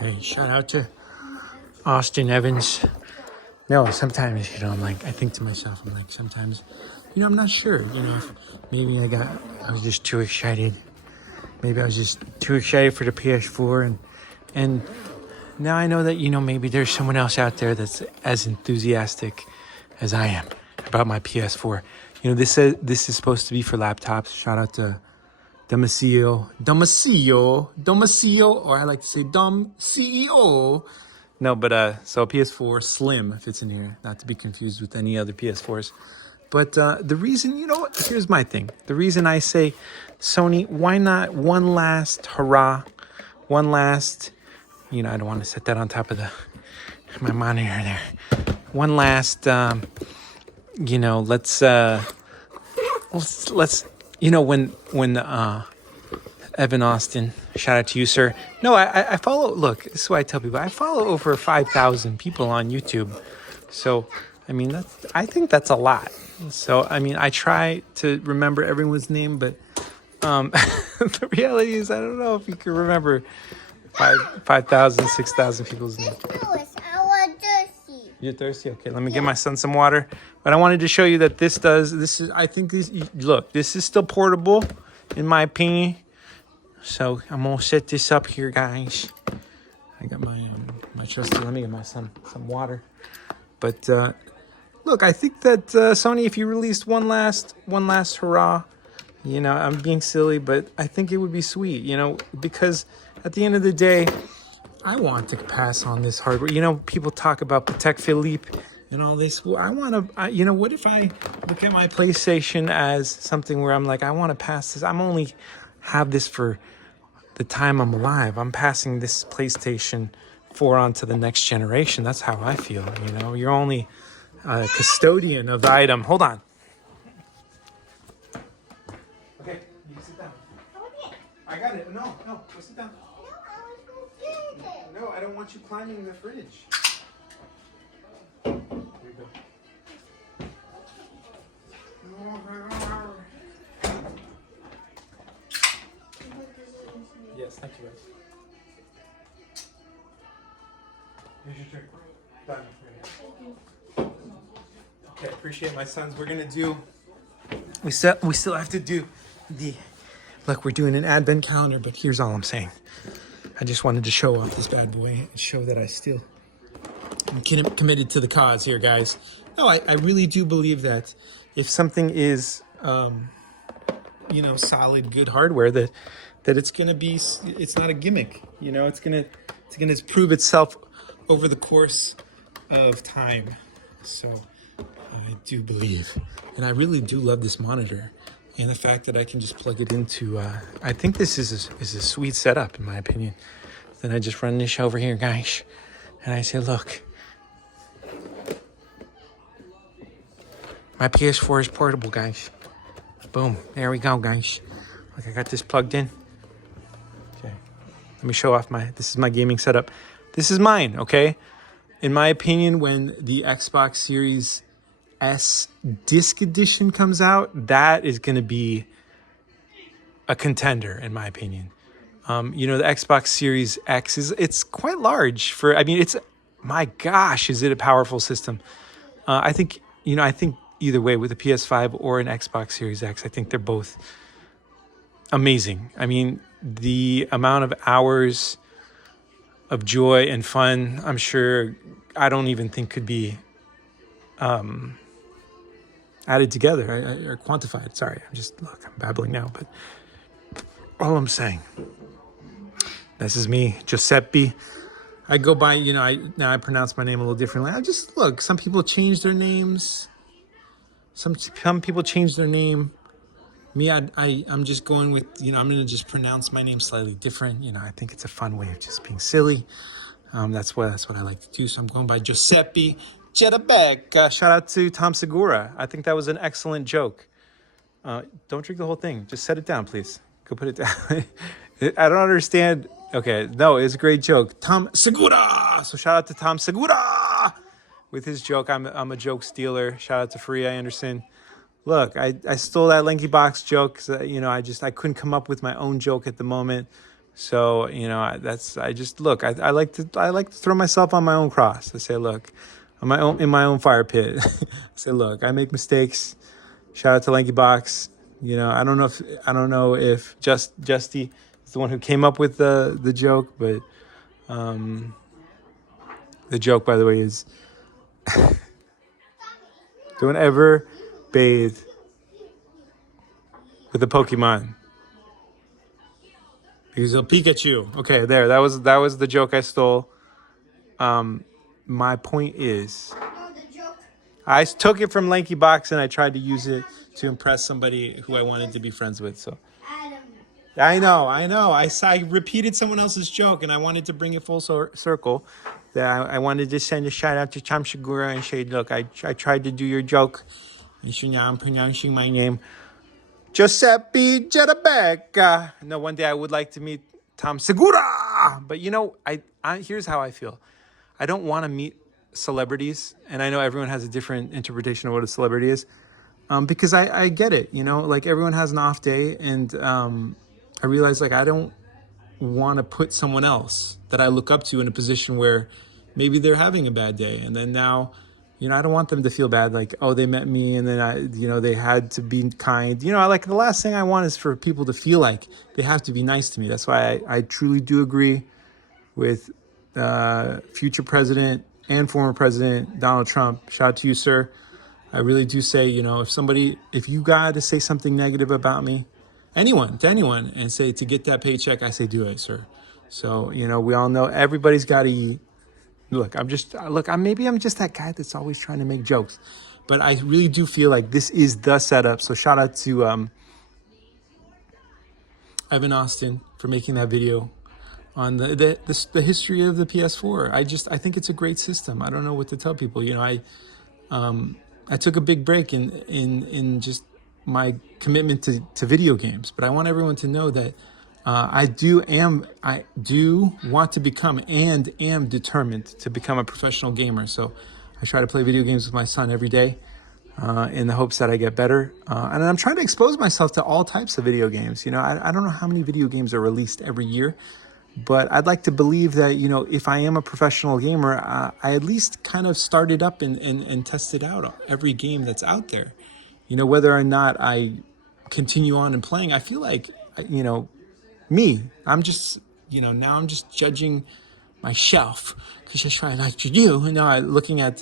Hey, shout out to Austin Evans. No, sometimes, I think to myself, sometimes, I'm not sure, if maybe I was just too excited. Maybe I was just too excited for the PS4. And now I know that, maybe there's someone else out there that's as enthusiastic as I am about my PS4. This is supposed to be for laptops. Shout out to Domicilio, or I like to say Dom CEO. No, but so PS4 Slim fits in here, not to be confused with any other PS4s. But the reason, here's my thing. The reason I say, Sony, why not one last hurrah, one last, I don't want to set that on top of my monitor there. One last, let's when Evan Austin, shout out to you, sir. No, I follow, look, this is what I tell people. I follow over 5,000 people on YouTube. So, I think that's a lot. So, I try to remember everyone's name, but the reality is I don't know if you can remember 5,000, 6,000 people's names. You're thirsty? Okay, let me get my son some water. But I wanted to show you that this is still portable, in my opinion. So I'm gonna set this up here, guys. I got my trusty. Let me get my son some water. But look, I think that Sony, if you released one last hurrah, I'm being silly, but I think it would be sweet, because at the end of the day, I want to pass on this hardware. People talk about Patek Philippe and all this. Well, I want to, what if I look at my PlayStation as something where I'm like, I want to pass this. I'm only have this for the time I'm alive. I'm passing this PlayStation 4 on to the next generation. That's how I feel, You're only a custodian of the item. Hold on. Okay, you sit down. I got it. No, go sit down. No, I don't want you climbing the fridge. Here you go. Yes, thank you, guys. Here's your drink. Done. Okay, appreciate my sons. We're gonna do. We still have to do the. Look, we're doing an advent calendar, but here's all I'm saying. I just wanted to show off this bad boy and show that I'm committed to the cause here, guys. No, I really do believe that if something is, solid, good hardware, that it's going to be, it's not a gimmick, it's going to prove itself over the course of time. So I do believe, and I really do love this monitor. And the fact that I can just plug it into, I think this is a sweet setup, in my opinion. Then I just run this over here, guys. And I say, look. My PS4 is portable, guys. Boom. There we go, guys. Look, I got this plugged in. Okay. Let me show off this is my gaming setup. This is mine, okay? In my opinion, when the Xbox Series S Disc Edition comes out, that is going to be a contender, in my opinion. The Xbox Series X it's quite large for. It's my gosh, is it a powerful system? I think either way, with a PS5 or an Xbox Series X, I think they're both amazing. The amount of hours of joy and fun, I'm sure, I don't even think could be added together or quantified. Sorry, I'm babbling now, but all I'm saying, this is me, Giuseppe. I go by, now I pronounce my name a little differently. Some people change their names. Some people change their name. Me, I'm just going with, I'm going to just pronounce my name slightly different. I think it's a fun way of just being silly. That's what I like to do. So I'm going by Giuseppe Jetterbeck. Shout out to Tom Segura. I think that was an excellent joke. Don't drink the whole thing. Just set it down, please. Go put it down. I don't understand. Okay, no, it's a great joke. Tom Segura. So shout out to Tom Segura with his joke. I'm a joke stealer. Shout out to Faria Anderson. Look, I stole that Lanky Box joke. 'Cause, I couldn't come up with my own joke at the moment. So, you know, I just look, I like to throw myself on my own cross. I say, look, in my own fire pit. I say, look, I make mistakes. Shout out to Lanky Box. You know, I don't know if Justy is the one who came up with the joke, but the joke, by the way, is don't ever bathe with a Pokemon because he'll peek at you. Okay, there. That was the joke I stole. My point is, I took it from Lanky Box and I tried to use it to impress somebody who I wanted to be friends with. So I know. I repeated someone else's joke and I wanted to bring it full circle. That I wanted to send a shout out to Tom Segura and say, look, I tried to do your joke. And so now I'm pronouncing my name Giuseppe Jettabecca. No, one day I would like to meet Tom Segura. But you know, here's how I feel. I don't want to meet celebrities, and I know everyone has a different interpretation of what a celebrity is, because I get it. You know, like everyone has an off day, and I realize like I don't want to put someone else that I look up to in a position where maybe they're having a bad day, and then now, you know, I don't want them to feel bad, like, oh, they met me and then they had to be kind. You know, the last thing I want is for people to feel like they have to be nice to me. That's why I truly do agree with future president and former president Donald Trump. Shout out to you, sir. I really do say, you know, if you got to say something negative about me, to anyone, and say to get that paycheck, I say do it, sir. So, you know, we all know everybody's got to eat. Look, I'm just that guy that's always trying to make jokes, but I really do feel like this is the setup. So shout out to Evan Austin for making that video on the history of the PS4. I think it's a great system. I don't know what to tell people. You know, I took a big break in just my commitment to video games, but I want everyone to know that I do want to become and am determined to become a professional gamer. So I try to play video games with my son every day in the hopes that I get better. And I'm trying to expose myself to all types of video games. You know, I don't know how many video games are released every year, but I'd like to believe that, you know, if I am a professional gamer, I at least kind of started up and tested out every game that's out there. You know, whether or not I continue on and playing, I feel like, you know, I'm just, you know, now I'm just judging my shelf because that's what I like to do. Now looking at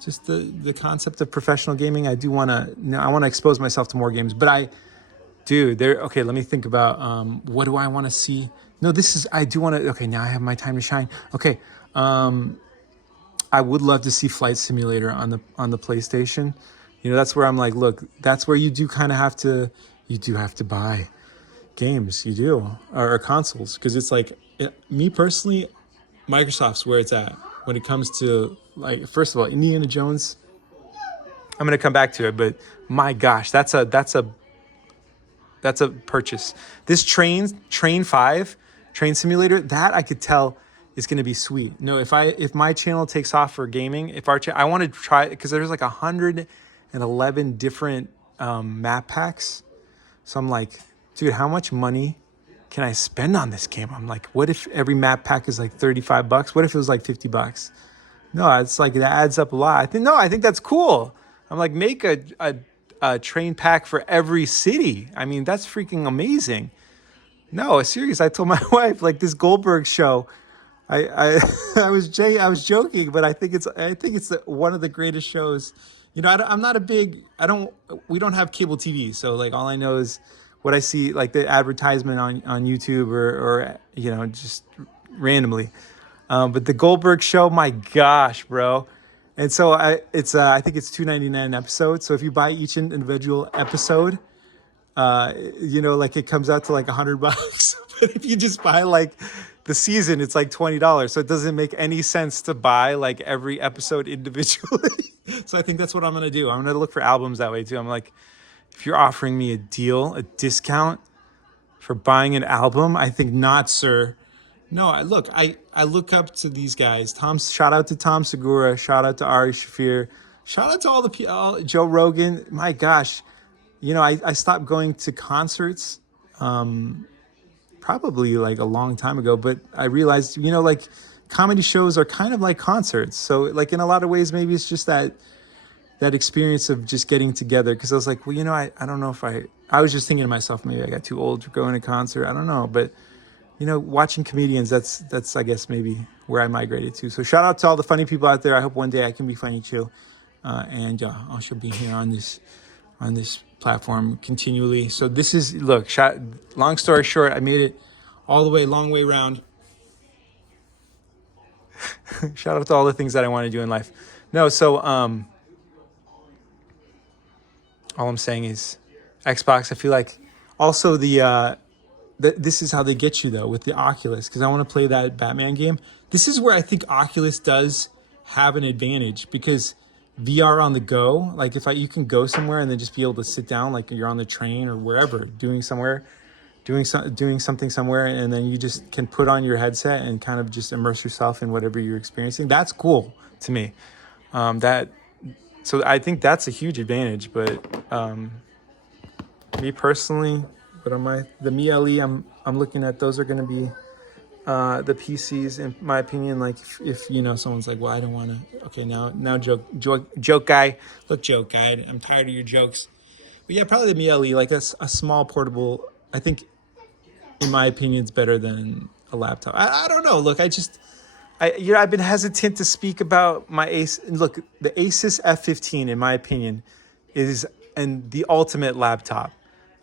just the concept of professional gaming, I want to expose myself to more games. But okay, let me think about what do I want to see? No, I do want to, okay, now I have my time to shine. Okay, I would love to see Flight Simulator on the PlayStation. You know, that's where I'm like, look, that's where you do have to buy games, you do, or consoles, because it's like, me personally, Microsoft's where it's at when it comes to, like, first of all, Indiana Jones. I'm gonna come back to it, but my gosh, that's a purchase. This train simulator, that I could tell is gonna be sweet. No, if my channel takes off for gaming, I want to try, because there's like 111 different map packs. So I'm like, dude, how much money can I spend on this game? I'm like, what if every map pack is like $35? What if it was like $50? No, it's like, that adds up a lot. I think that's cool. I'm like, make a train pack for every city. I mean, that's freaking amazing. No, serious. I told my wife, like, this Goldberg show, I was joking, but I think it's one of the greatest shows. You know, we don't have cable TV. So like, all I know is what I see, like the advertisement on YouTube or you know, just randomly. But the Goldberg show, my gosh, bro. And so I think it's $2.99 an episode. So if you buy each individual episode, you know, like it comes out to like $100. But if you just buy like the season, it's like $20. So it doesn't make any sense to buy like every episode individually. So I think that's what I'm going to do. I'm going to look for albums that way too. I'm like, if you're offering me a discount for buying an album, I think not, sir. No, I look up to these guys. Shout out to Tom Segura. Shout out to Ari Shaffir. Shout out to all Joe Rogan. My gosh, you know, I stopped going to concerts probably like a long time ago, but I realized, like comedy shows are kind of like concerts. So like in a lot of ways, maybe it's just that experience of just getting together. Cause I was like, well, I don't know if I was just thinking to myself, maybe I got too old to go in a concert. I don't know. But watching comedians, that's I guess maybe where I migrated to. So shout out to all the funny people out there. I hope one day I can be funny too. And I should be here on this platform continually. So this is, look, long story short, I made it all the way, long way round. Shout out to all the things that I want to do in life. No, so all I'm saying is Xbox, I feel like also this is how they get you though with the Oculus, because I want to play that Batman game. This is where I think Oculus does have an advantage, because VR on the go, like you can go somewhere and then just be able to sit down, like you're on the train or wherever, doing something somewhere, and then you just can put on your headset and kind of just immerse yourself in whatever you're experiencing. That's cool to me. So I think that's a huge advantage. But me personally, the Mi LE I'm looking at, those are going to be the PCs, in my opinion. Like if someone's like, well, I don't want to. Okay, now joke guy. Look, joke guy. I'm tired of your jokes. But yeah, probably the Mi LE, like a small portable. I think, in my opinion, it's better than a laptop. I don't know. Look, I've been hesitant to speak about my Ace. Look, the Asus F15, in my opinion, is the ultimate laptop.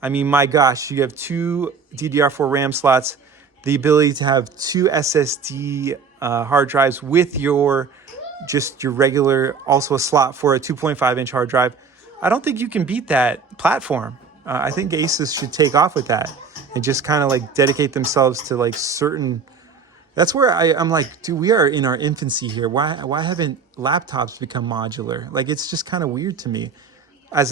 I mean, my gosh, you have 2 DDR4 RAM slots, the ability to have 2 SSD hard drives with your regular, also a slot for a 2.5-inch hard drive. I don't think you can beat that platform. I think Asus should take off with that and just kind of like dedicate themselves to like certain. That's where I'm like, dude, we are in our infancy here. Why haven't laptops become modular? Like, it's just kind of weird to me. As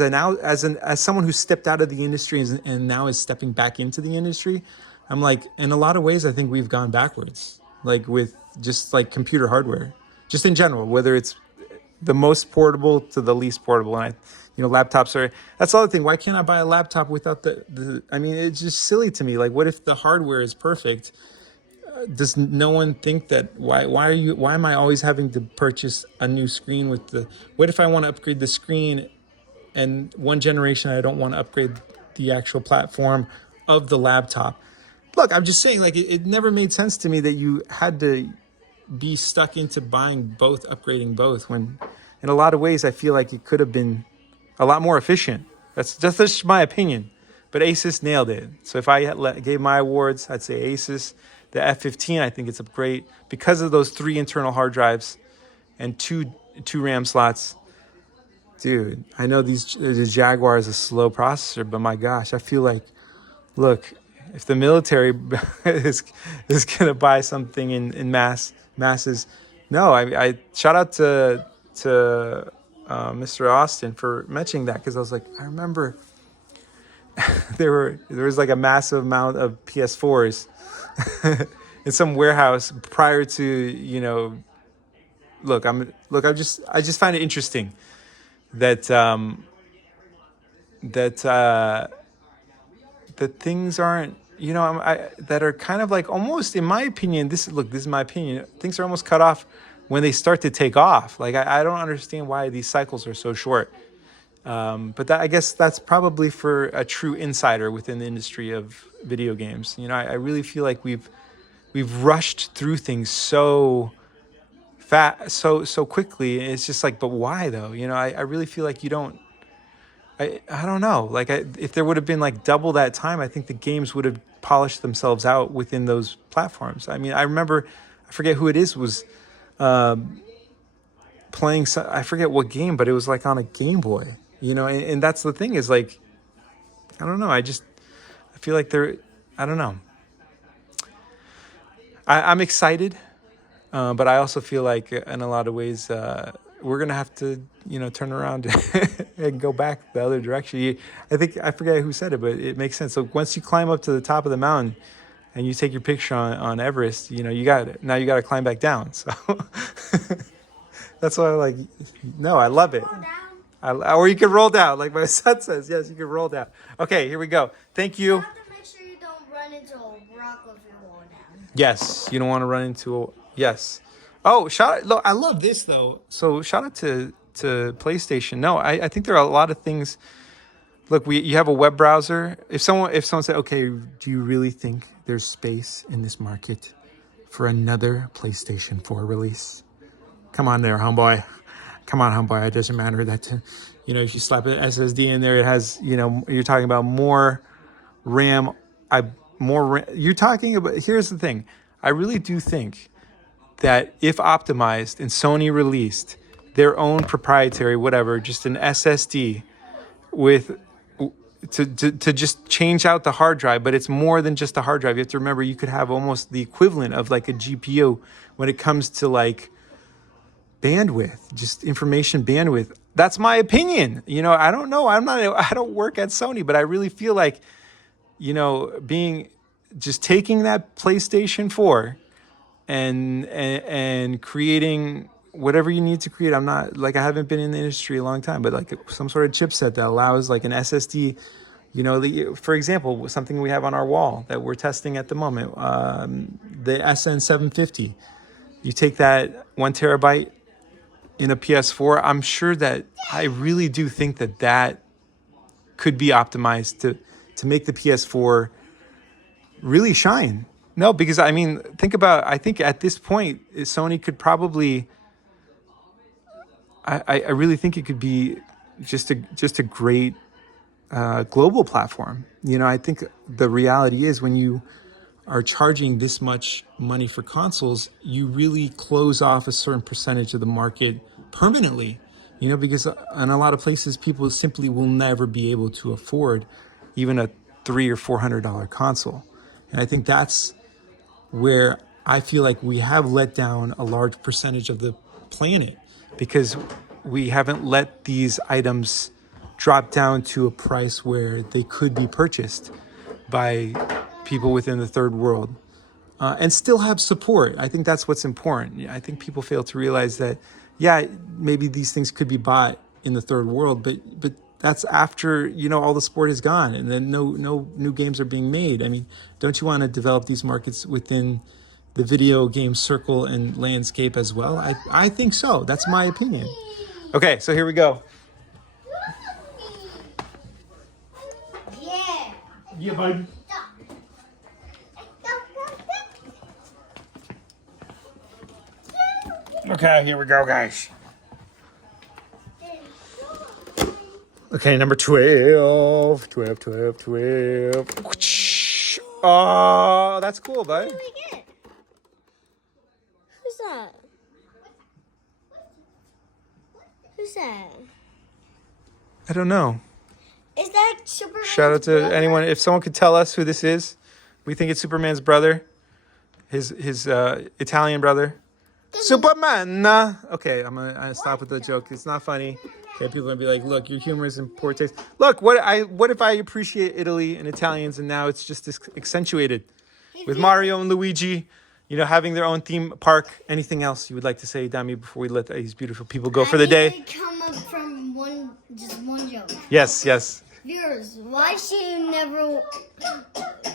someone who stepped out of the industry and now is stepping back into the industry, I'm like, in a lot of ways, I think we've gone backwards. Like with just like computer hardware, just in general, whether it's the most portable to the least portable. And laptops that's the other thing. Why can't I buy a laptop without I mean, it's just silly to me. Like, what if the hardware is perfect? Does no one think that, why am I always having to purchase a new screen what if I want to upgrade the screen, and one generation I don't want to upgrade the actual platform of the laptop? Look, I'm just saying, like, it never made sense to me that you had to be stuck into buying both, upgrading both, when in a lot of ways I feel like it could have been a lot more efficient. That's just my opinion. But Asus nailed it. So if I gave my awards, I'd say Asus. The F15, I think it's great because of those 3 internal hard drives and two RAM slots. Dude, I know the Jaguar is a slow processor, but my gosh, I feel like, look, if the military is gonna buy something in masses, no, I shout out to Mr. Austin for mentioning that, because I was like, I remember there was like a massive amount of PS4s in some warehouse prior to I just find it interesting that that things aren't that are kind of like, almost, in my opinion, this is my opinion, things are almost cut off when they start to take off. Like, I don't understand why these cycles are so short. But I guess that's probably for a true insider within the industry of video games. I really feel like we've rushed through things so fast, so quickly. It's just like, but why though? I really feel like you don't. I don't know. Like, if there would have been like double that time, I think the games would have polished themselves out within those platforms. I mean, I remember, I forget who it was playing. I forget what game, but it was like on a Game Boy. And that's the thing, is like, I don't know. I feel like I don't know. I'm excited, but I also feel like in a lot of ways we're gonna have to, turn around and go back the other direction. I forget who said it, but it makes sense. So once you climb up to the top of the mountain and you take your picture on Everest, you got to climb back down. So that's why I'm like, no, I love it. Or you can roll down, like my son says. Yes, you can roll down. Okay, here we go. Thank you. You have to make sure you don't run into a rock. rock if you fall down. Yes, you don't want to run into. Yes. Oh, look, I love this though. So shout out to PlayStation. No, I think there are a lot of things. Look, you have a web browser. If someone said, okay, do you really think there's space in this market for another PlayStation 4 release? Come on there, homeboy. Come on, homeboy. It doesn't matter that, if you slap an SSD in there, it has, you're talking about more RAM. You're talking about, here's the thing. I really do think that if optimized and Sony released their own proprietary, whatever, just an SSD with, to just change out the hard drive, but it's more than just a hard drive. You have to remember you could have almost the equivalent of like a GPU when it comes to like bandwidth, just information bandwidth. That's my opinion. I don't know. I don't work at Sony, but I really feel like, taking that PlayStation 4 and creating whatever you need to create. I'm not like, I haven't been in the industry a long time, but like some sort of chipset that allows like an SSD, for example, something we have on our wall that we're testing at the moment, the SN750. You take that 1 terabyte in a PS4, I'm sure that I really do think that could be optimized to make the PS4 really shine. No, because I think at this point, Sony could probably, I really think it could be just a great global platform. I think the reality is when you are charging this much money for consoles, you really close off a certain percentage of the market permanently, because in a lot of places, people simply will never be able to afford even a $300 or $400 console. And I think that's where I feel like we have let down a large percentage of the planet because we haven't let these items drop down to a price where they could be purchased by people within the third world and still have support. I think that's what's important. I think people fail to realize that, maybe these things could be bought in the third world, but that's after, all the support is gone and then no new games are being made. I mean, don't you want to develop these markets within the video game circle and landscape as well? I think so. That's my opinion. Okay, so here we go. Yeah. Yeah, bud. Okay, here we go, guys. Okay, number 12. 12, 12, 12. Oh, that's cool, bud. What did we get? Who's that? Who's that? I don't know. Is that Superman's Shout out to brother? anyone. If someone could tell us who this is, we think it's Superman's brother, his Italian brother. Superman. Okay, I'm gonna stop with the joke. It's not funny. Okay, people are gonna be like, "Look, your humor is in poor taste." Look, what if I appreciate Italy and Italians, and now it's just accentuated with Mario and Luigi, having their own theme park. Anything else you would like to say, Dami, before we let these beautiful people go for the day? I need to come up from just one joke. Yes. Viewers, why should you never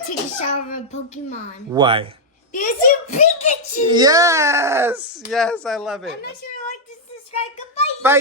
take a shower of Pokemon? Why? Because you Pikachu! Yes, I love it. And make sure to like this, subscribe. Goodbye! Bye.